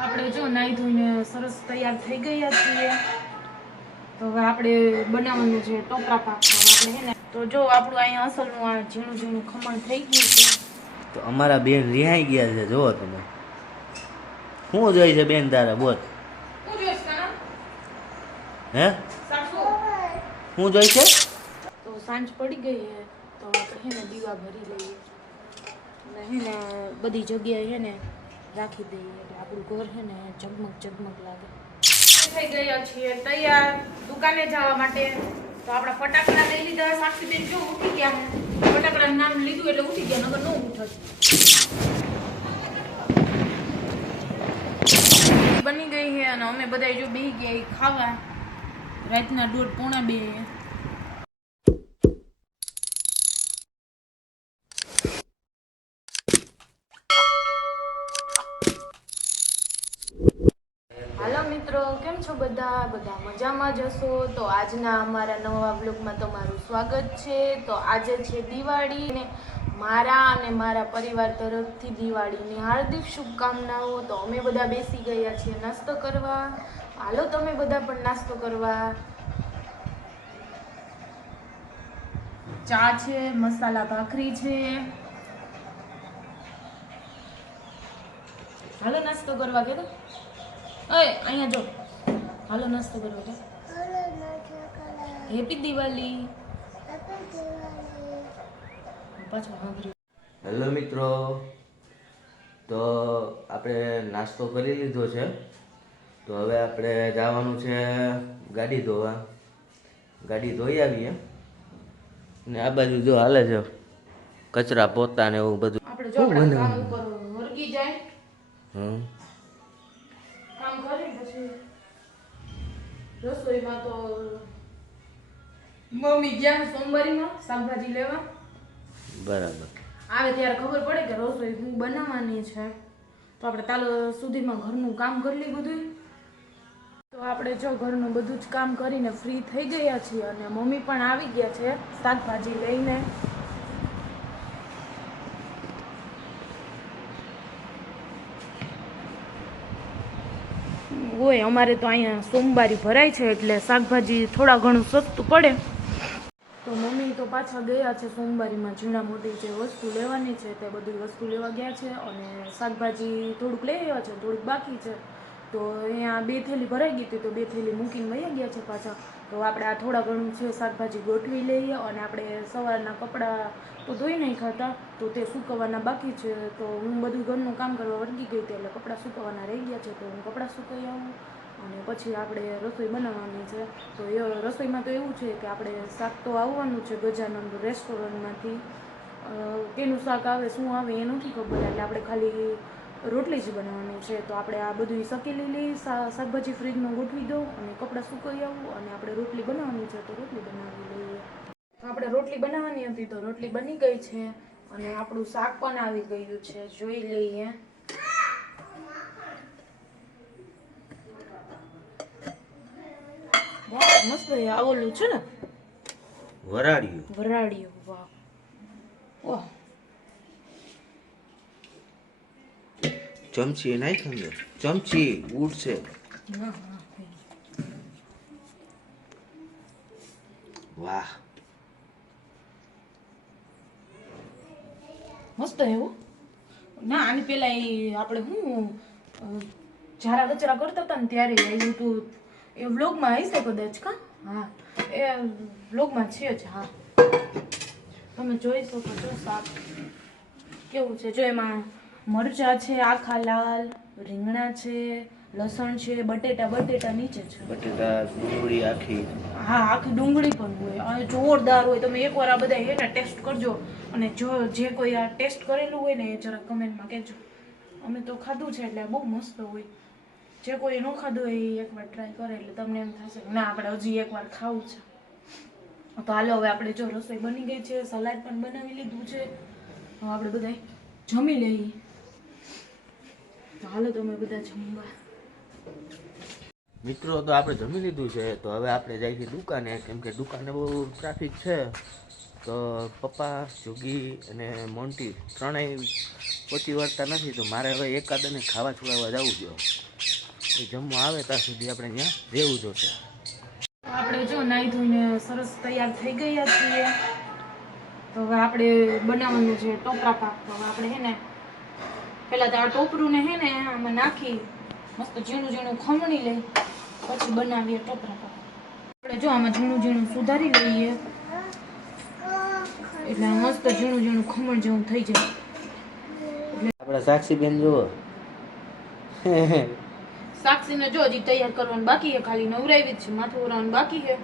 આપણે જો નાઈ ધોઈને સરસ તૈયાર થઈ ગયા છીએ. તો હવે આપણે બનાવવાનું છે ટોપરા પાક. આપણે હે ને તો જો આપણું અહીંયા અસલનું આ ઝીણું ઝીણું ખમણ થઈ ગયું છે. તો અમારા બેન રિહાઈ ગયા છે. જુઓ તમે શું જોઈ છે બેન તારા બોલ. શું જોઈશ કાના? હે શું જોઈ છે? તો સાંજ પડી ગઈ છે તો આપણે હે ને દીવા ભરી લઈએ અને હે ને બધી જગ્યાએ હે ને રાખી દઈએ એટલે આપણું ઘર છે ને ઝગમગ ઝગમગ લાગે. થઈ ગયા છીએ તૈયાર દુકાને જવા માટે. તો આપણા ફટાકડા લઈ લીધા. સાક્ષીબેન જો ઉઠી ગયા. ફટાકડાનું નામ લીધું એટલે ઉઠી ગયા, નકર ન ઉઠત. બની ગઈ છે અને અમે બધા જો બેસી ગયા ખાવા. રાતના 1:30-1:45. હાલો મિત્રો, કેમ છો બધા મજામાં જ હશો. તો આજના અમારા નવા બ્લોગમાં તમારું સ્વાગત છે. તો આજે છે દિવાળી ને મારા અને મારા પરિવાર તરફથી દિવાળીની હાર્દિક શુભકામનાઓ. તો અમે બધા બેસી ગયા છીએ નાસ્તો કરવા. હાલો તમે બધા પણ નાસ્તો કરવા. ચા છે, મસાલા ભાખરી છે. હાલો નાસ્તો કરવા કે અહીંયા જો. હાલો નાસ્તો કરવા કે હેપી દિવાળી. પાછો સાંભળ્યું. હેલો મિત્રો, તો આપણે નાસ્તો કરી લીધો છે. તો હવે આપણે જવાનું છે ગાડી ધોવા. ગાડી ધોઈ આવીએ ને આ બાજુ જો હાલે છે કચરા પોતા ને એવું બધું. આપણે જો કામ ઉપર વર્ગી જાય. કામ કરી પછી રસોઈમાં તો મમ્મી ગયા સોમવારીમાં શાકભાજી લેવા. બરાબર. આવે ત્યારે ખબર પડે કે રસોઈ હું બનાવવાની છે. તો આપણે તાલો સુધીમાં ઘરનું કામ કરી લઈએ બધું. તો આપણે જો ઘરનું બધું જ કામ કરીને ફ્રી થઈ ગયા છીએ અને મમ્મી પણ આવી ગયા છે શાકભાજી લઈને. હોય અમારે તો અહીંયા સોમવારી ભરાય છે એટલે શાકભાજી થોડા ઘણું સસ્તું પડે. તો મમ્મી તો પાછા ગયા છે સોમવારીમાં ઝીણા મોટી જે વસ્તુ લેવાની છે તે બધી વસ્તુ લેવા ગયા છે અને શાકભાજી થોડુંક લઈ આવ્યા છે, થોડુંક બાકી છે. તો અહીંયા 2 થેલી ભરાઈ ગઈ હતી તો 2 થેલી મૂકીને વહી ગયા છે પાછા. તો આપણે આ થોડા ઘણું છે શાકભાજી ગોઠવી લઈએ અને આપણે સવારના કપડાં તો ધોઈ નહીં ખાતા તો તે સૂકવવાના બાકી છે. તો હું બધું ઘરનું કામ કરવા વળગી ગઈ હતી એટલે કપડાં સૂકવવાના રહી ગયા છે. તો હું કપડાં સૂકવી આવું અને પછી આપણે રસોઈ બનાવવાની છે. તો એ રસોઈમાં તો એવું છે કે આપણે શાક તો આવવાનું છે ગજાનંદ રેસ્ટોરન્ટમાંથી. કેનું શાક આવે શું આવે એ નથી ખબર એટલે આપણે ખાલી રોટલી જ બનાવવાની છે. તો આપણે આ બધું શકેલી લઈ શાકભાજી ફ્રીજમાં ગોઠવી દઉં અને કપડાં સુકાઈ આવું અને આપણે રોટલી બનાવવાની છે તો રોટલી બનાવી લઈએ. આપણે રોટલી બનાવવાની હતી તો રોટલી બની ગઈ છે અને આપણું શાક પણ આવી ગયું છે. જોઈ લઈએ. વાહ મસ્ત આ ઓલું છે ને વરાળિયું. વાહ વાહ. ચમચી નાખ અંદર. ચમચી ઉડશે. વાહ મસ્ત એવું ના. આની પેલા આપણે શું ઝારા કચરા કરતા હતા ને ત્યારે આવ્યું હતું એ વ્લોગમાં હશે કદાચ. કા હા એ વ્લોગમાં છે જ. હા તમે જોઈ શકો છો શાક કેવું છે. જો એમાં મરચાં છે આખા લાલ, રીંગણા છે, લસણ છે, બટેટા નીચે છે. બટેટા ડુંગળી આખી. હા આખી ડુંગળી પણ હોય અને જોરદાર હોય. તમે એકવાર આ બધા એને ટેસ્ટ કરજો અને જો જે કોઈ આ ટેસ્ટ કરેલું હોય ને એ જરા કમેન્ટમાં કહેજો. અમે તો ખાધું છે એટલે બહુ મસ્ત હોય. જે કોઈ ન ખાધું હોય એ એકવાર ટ્રાય કરે એટલે તમને એમ થશે ના આપણે હજી એકવાર ખાવું છે. તો હાલો હવે આપણે જો રસોઈ બની ગઈ છે, સલાડ પણ બનાવી લીધું છે. હવે આપણે બધા જમી લઈએ. તો હાલો તમે બધા જમવા. મિત્રો તો આપણે જમી લીધું છે. તો હવે આપણે જઈએ છીએ દુકાને, કેમ કે દુકાને બહુ ટ્રાફિક છે. તો પપ્પા, જોગી અને મોન્ટી ત્રણેય પહોંચી વળતા નથી. તો મારે હવે એકાદને ખાવા છોડાવવા જવું જોઈએ. એ જમવા આવે ત્યાં સુધી આપણે ત્યાં રહેવું જોશે. આપણે જો નાહી ધોઈને સરસ તૈયાર થઈ ગયા છીએ. તો હવે આપણે બનાવવાનું છે ટોપરા પાક. તો હવે આપણે હે ને પહેલાં તો આ ટોપરું ને હે ને આમાં નાખી મસ્ત ઝીણું ઝીણું ખમણી લઈ પછી બનાવીએ ટોપરા પાક. આપણે જો આમાં ઝીણું ઝીણું સુધારી લઈએ એટલે મસ્ત ઝીણું ઝીણું ખમણ જેવું થઈ જાય. આપણા સાક્ષીબેન જુઓ. સાક્ષીને જો હજી તૈયાર કરવાનું બાકી છે, ખાલી નવરાવી જ છે, માથું ઓરાવાનું બાકી છે.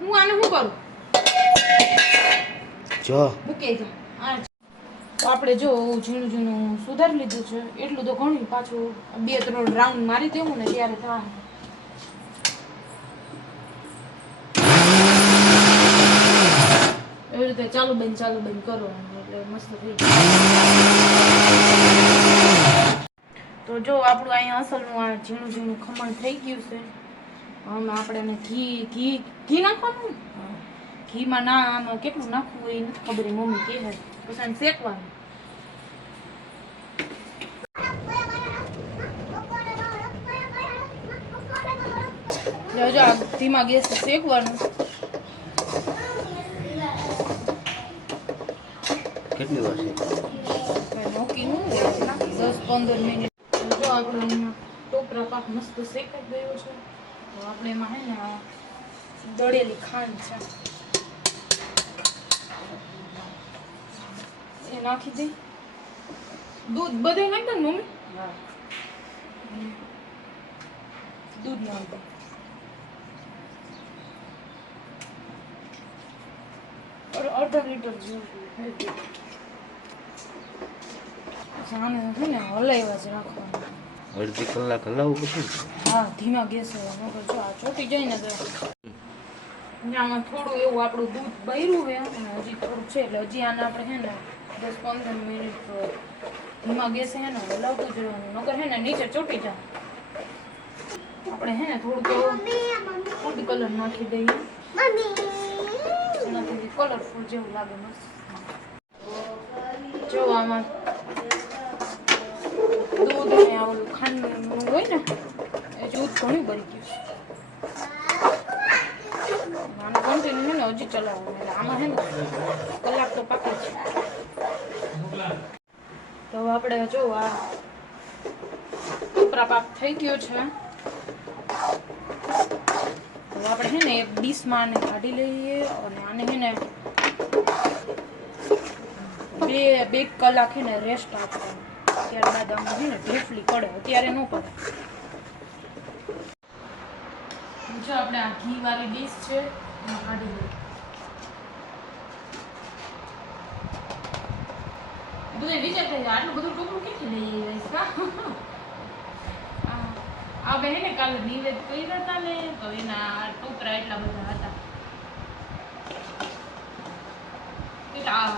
હું આને શું કરું જો મૂકે જા. તો આપણે જો ઝીણું ઝીણું સુધારી લીધું છે એટલું તો ઘણું. પાછું 2-3 રાઉન્ડ મારી દેવું ને ત્યારે થાય. એવી રીતે ચાલુ બંધ કરો એટલે મસ્ત થઈ જાય. તો જો આપણું અહીંયા અસલનું આ ઝીણું ઝીણું ખમણ થઈ ગયું છે. આમાં આપણે એને ઘી નાખવાનું. ઘીમાં ના આમાં કેટલું નાખવું એ નથી ખબર, મમ્મી કહે છે. પછી આને શેકવાનું. જો આ ધીમા ગેસ શેકવાનું. કેટલી વાર છે? નોકી નું 10-15 મિનિટ. જો આપણે ટોપરા પાક મસ્ત શેકાઈ ગયો છે. તો આપણે એમાં હે ને આ દળેલી ખાંડ છે એ નાખી દઈ. દૂધ બધે નાખી દે ને મમ્મી. દૂધ નાખી દે. અડધા લીટર જેવું. આને છે ને હલાવ્યા જ રાખવાનું. અડધી કલાક હલાવવું પછી. હા, ધીમા ગેસે. નકર જો આ ચોટી જાય ને તો આમાં થોડું એવું આપણું દૂધ બળ્યું હોય અને હજી થોડું છે એટલે હજી આને આપણે છે ને 10-15 મિનિટ ધીમા ગેસે છે ને હલાવતું જ રહેવાનું. નકર છે ને નીચે ચોટી જાય. આપણે છે ને થોડુંક એવું ફૂડ કલર નાખી દઈએ એનાથી કલરફુલ જેવું લાગે મસ્ત. જો આમાં દૂધ ને આ ઓલું ખાંડનું હોય ને એ દૂધ ઘણું બળી ગયું છે. આને કન્ટિન્યુ છે ને હજી ચલાવવાનું. એટલે આમાં છે ને કલાક તો પાકે છે. તો આપણે જો આ ટોપરા પાક થઈ ગયો છે. તો આપણે છે ને એક ડીશમાં આને કાઢી લઈએ અને આને છે ને 2 કલાક છે ને રેસ્ટ આપવાનું. ત્યારબાદ આમાં છે ને ઢેફલી પડે, અત્યારે ન પડે. જો આપણે આ ઘી વાળી ડીશ છે એમાં કાઢી લઈએ. બધું વિચાર થઈ જાય આટલું બધું ટોપરું કેટલી લઈ જઈશ કા. આ બેન ને કાલે નિવેદ કર્યા હતા ને તો એના ટોપરા એટલા બધા હતા. કેટલા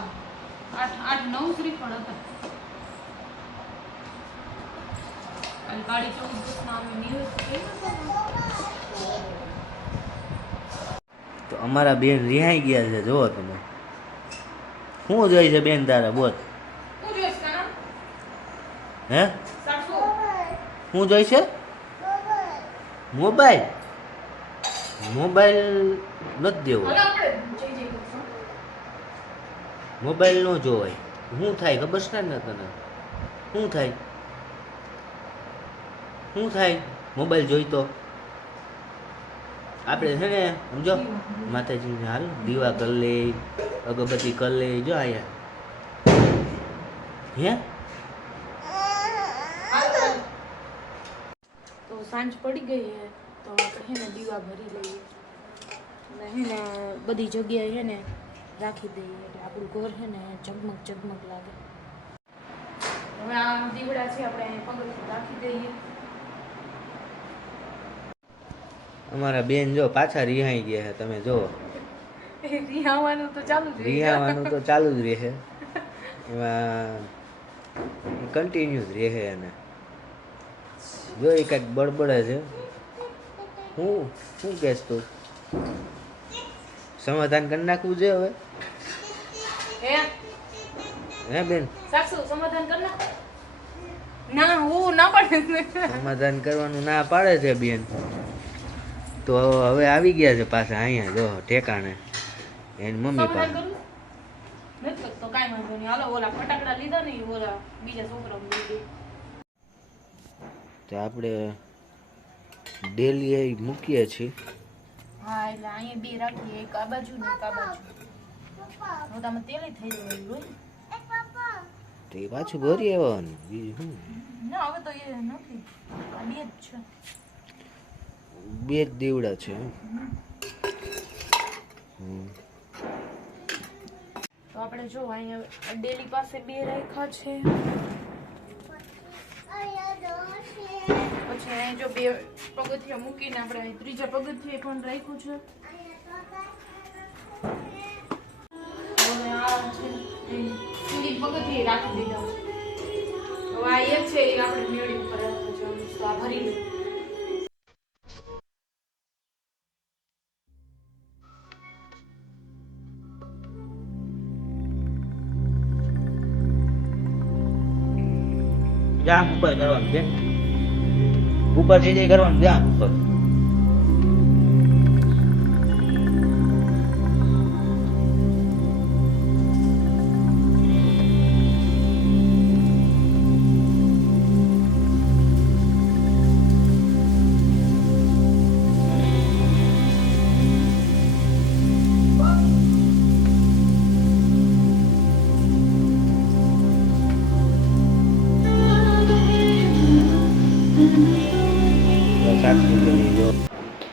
8-9 શ્રીફળ હતા. કાલે કાળી 14 ના અમે નિવેદ કર્યા હતા. તો અમારા બેન રિહાઈ ગયા છે. જુઓ તમે શું જોઈ છે બેન તારા? બોલ. હું જોઈશ કાના? હે સાસુ શું જોઈ છે? મોબાઈલ. મોબાઈલ નથી દેવો. હાલો આપણે જઈ કરશું. મોબાઈલ ન જોવાય. શું થાય ખબર છે ને તને? શું થાય? શું થાય મોબાઈલ જોઈ તો? આપણે છે ને સમજો માતાજીને હાલ દીવા કરી લે, અગરબત્તી કરી લે. જો અહીંયા હે તો સાંજ પડી ગઈ છે તો આપણે હે ને દીવા ભરી લઈએ અને હે ને બધી જગ્યાએ હે ને રાખી દઈએ એટલે આપણું ઘર છે ને ઝગમગ લાગે. હવે આ દીવડા છે આપણે પગથિયે રાખી દઈએ. અમારા બેન જો પાછા રિહાઈ ગયા છે. તમે જો રિહાવાનું તો ચાલુ જ રહે. રિહાવાનું તો ચાલુ જ રહે. એમાં કન્ટિન્યુ જ રહે. એને જો એ કંઈક બળબડે છે. શું કહેશ તું? સમાધાન કરી નાખવું છે હવે. હે હે બેન? સાક્ષુ સમાધાન કર નાખ. ના હું ના પડે. સમાધાન કરવાનું ના પાડે છે બેન. તો હવે આવી ગયા છે પાછા અહીંયા જો ઠેકાણે એની મમ્મી પાસે. તો કાંઈ વાંધો નહીં. હાલો ઓલા ફટાકડા લીધા ને ઓલા બીજા છોકરાઓ લીધી. તો આપણે ડેલી મૂકીએ છીએ. હા એટલે અહીંયા બે રાખીએ, એક આ બાજુ ને એક આ બાજુ. હું તમે તેલ થઈ ગયું તો એ પાછું ભરી આવવાનું બીજું શું. ના હવે તો એ નથી, આ બે જ છે. બે જ દીવડા છે. તો આપણે જો અહીંયા ડેલી પાસે બે રાખ્યા છે. પછી અહીં જો બે પગથિયા મૂકીને આપણે ત્રીજા પગથિયે પણ રાખ્યું છે. હવે આ છે સીધી પગથિયે રાખી દીધા. હવે આ એક છે એ આપણે મેળી ઉપર રાખ્યું છે. તો આ ભરી લઈએ. જા ઉપર કરવાનું છે, ઉપર સીધી કરવાનું. જા ઉપર.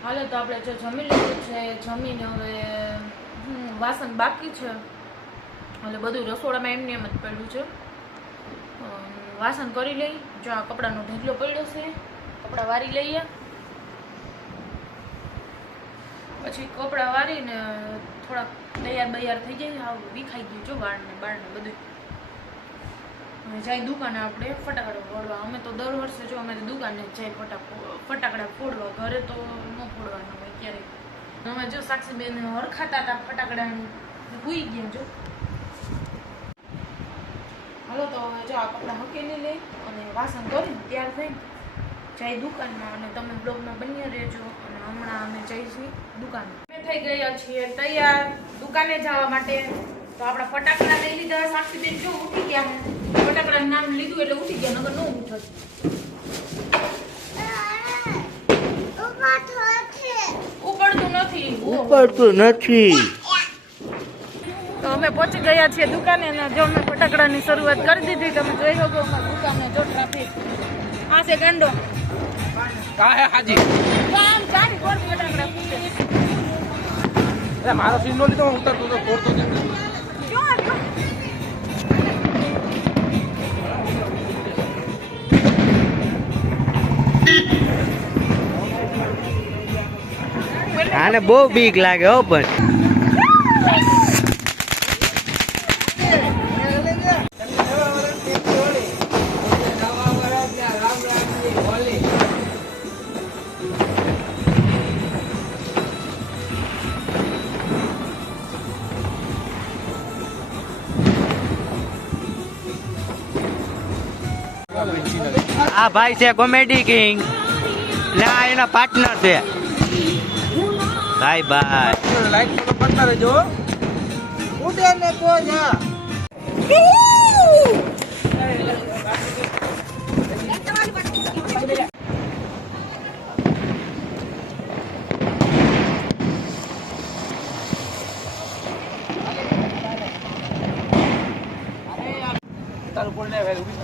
હાલો તો આપણે જો જમી લીધું છે. જમીને હવે વાસણ બાકી છે એટલે બધું રસોડામાં એમને એમ જ પડ્યું છે. વાસણ કરી લઈ. જો આ કપડાનો ઢગલો પડ્યો છે, કપડાં વારી લઈએ. પછી કપડાં વારીને થોડાક તૈયાર થઈ જાય. આવું વિખાઈ ગયું જો બાળને બધું. જાય દુકાને આપણે ફટાકડા ફોડવા. અમે તો દર વર્ષે જો અમે દુકાને જાય ફટાકડા ફોડવા. ઘરે તો ન ફોડવાના હોય ક્યારેક. અમે જો સાક્ષીબેન હરખાતા હતા ફટાકડા ભૂઈ ગયા જો. હાલો તો જો આ કપડાં હકેલી લઈ અને વાસણ કરીને તૈયાર થઈને જાય દુકાનમાં. અને તમે બ્લોગમાં બન્યા રહેજો. અને હમણાં અમે જઈશું દુકાને. અમે થઈ ગયા છીએ તૈયાર દુકાને જવા માટે. તો આપણા ફટાકડા લઈ લીધા. સાક્ષીબેન જો ઉઠી ગયા. ફટાકડાનું નામ લીધું એટલે ઉઠી ગયા, નકર ન ઉઠત. ઉપડતું નથી. તો અમે પહોંચી ગયા છીએ દુકાને. જો અમે ફટાકડાની શરૂઆત કરી દીધી. તમે જોઈ શકો અમારી દુકાને જો ટ્રાફિક. આ છે ગાંડો. કા હે હાજી આમ ચારી કોર ફટાકડા ફૂટે. મારો સીન નો લીધો, હું ઉતરતો તો ફોડતો જ ક્યાં આટલો? આને બહુ બીક લાગે હો. પણ આ ભાઈ છે કોમેડી કિંગ ને આ એના પાર્ટનર છે. Bye bye. લાઈક ફોલો કરતા રહેજો. ઉડે ને તો જા. તારું બોલ ને ભાઈ ઉડી.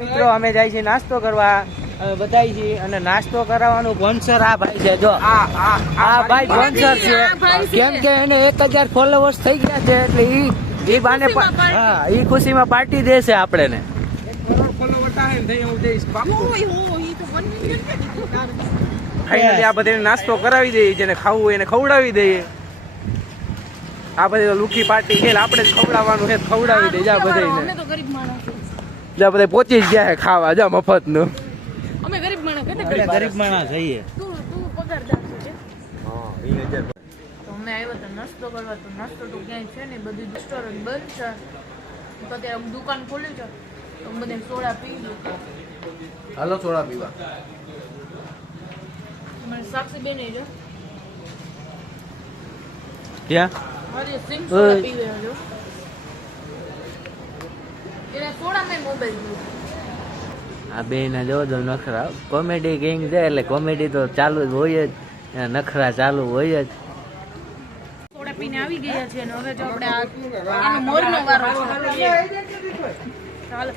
મિત્રો અમે જાય છે નાસ્તો કરવા. અમે બધાય છીએ અને નાસ્તો કરાવવાનું સ્પોન્સર આ ભાઈ છે. જો આ ભાઈ સ્પોન્સર છે. કેમ કે એને 1000 ફોલોવર્સ થઈ ગયા છે એટલે ઈ બાને હા ઈ ખુશીમાં પાર્ટી દેશે આપણે ને. ફાઇનલી આ બધાને નાસ્તો કરાવી દઈએ. જેને ખાવું હોય એને ખવડાવી દઈએ. આ બધી લુખી પાર્ટી છે આપણે જ ખવડાવવાનું છે. ખવડાવી દઈએ જા બધાને. અમે તો ગરીબ માણસ. જ્યાં બધા પહોંચી જ ગયા છે ખાવા જા મફત નું. અમે ગરીબ માણસ કેટલે આપણે ગરીબ માણસ જઈએ. તું પગારદાર છે. તો અમે આવ્યા હતા નાસ્તો કરવા, તો નાસ્તો તો ક્યાંય છે ને, બધું રેસ્ટોરન્ટ બંધ છે. તો અત્યારે દુકાન ખોલી છે, તો બધે સોડા પી લીધો. હાલો સોડા પીવા. મને સાક્ષી બેન જો ક્યાં મારી સિંગ સોડા પીવે જો. એને સોડા મેં મોબાઈલ જોયો. આ બે ના જો નખરા કોમેડી કિંગ છે એટલે કોમેડી તો ચાલુ જ હોય જ, નખરા ચાલુ હોય જ. સોડા પીને આવી ગયા છે અને હવે જો આપણે આનો મોરનો વારો છે. ચાલો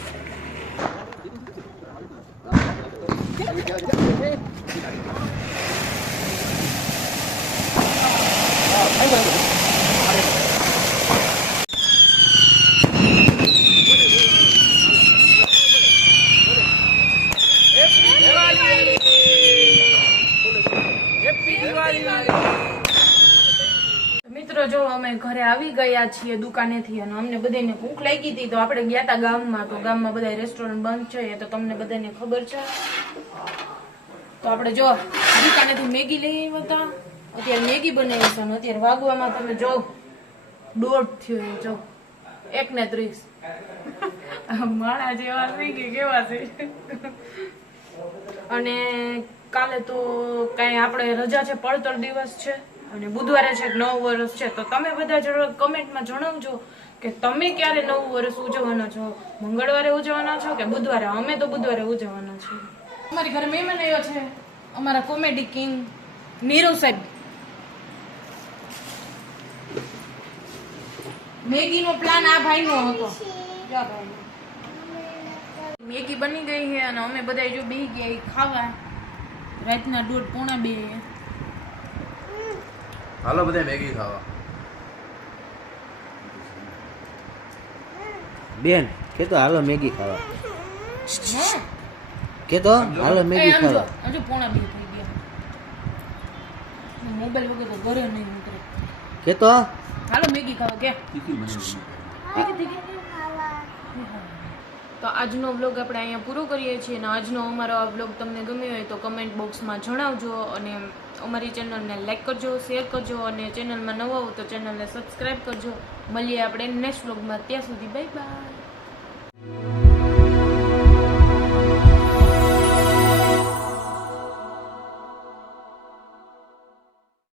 મિત્રો, જો અમે ઘરે આવી ગયા છીએ દુકાનેથી અને અમને બધાને ભૂખ લાગી હતી, તો આપણે ગયા હતા ગામમાં. તો ગામમાં બધા રેસ્ટોરન્ટ બંધ છે, એ તો તમને બધાને ખબર છે. તો આપણે જો દુકાનેથી મેગી લઈ આવ્યા હતા. અત્યારે મેગી બનાવી છે અને અત્યારે વાગવામાં તમે જો 1:30 થયો. જો 1:30 માળા જેવા થઈ ગયા કેવા છે. અને કાલે તો કઈ આપણે રજા છે, પડતર દિવસ છે અને બુધવારે છે, નવું વર્ષ છે. તો તમે બધા જરૂર કમેન્ટમાં જણાવજો કે તમે ક્યારે નવું વર્ષ ઉજવવાના છો. મંગળવારે ઉજવવાના છો કે બુધવારે? અમે તો બુધવારે ઉજવવાના છીએ. અમારી ઘરે મહેમાન આવ્યો છે, અમારા કોમેડી કિંગ નીરવ સાહેબ. મેગીનો પ્લાન આ ભાઈનો હતો. મેગી બની ગઈ છે અને અમે બધા જો બેસી ગયા ખાવા. રાતના 1:30-1:45. હાલો બધા મેગી ખાવા. બેન કે તો હાલો મેગી ખાવા, કે તો હાલો મેગી ખાવા. હજુ 1:45 થઈ ગયા. મોબાઈલ વગર તો ઘરે નહીં ઉતરે. કે તો હાલો મેગી ખાવા કે તો આજનો વ્લોગ આપણે અહીંયા પૂરો કરીએ છીએ. અને આજનો અમારો આ વ્લોગ તમને ગમ્યો હોય તો કમેન્ટ બોક્સમાં જણાવજો અને અમારી ચેનલને લાઈક કરજો, શેર કરજો અને ચેનલમાં નવા હો તો ચેનલને સબસ્ક્રાઈબ કરજો. મળીએ આપણે નેક્સ્ટ વ્લોગમાં. ત્યાં સુધી બાય બાય.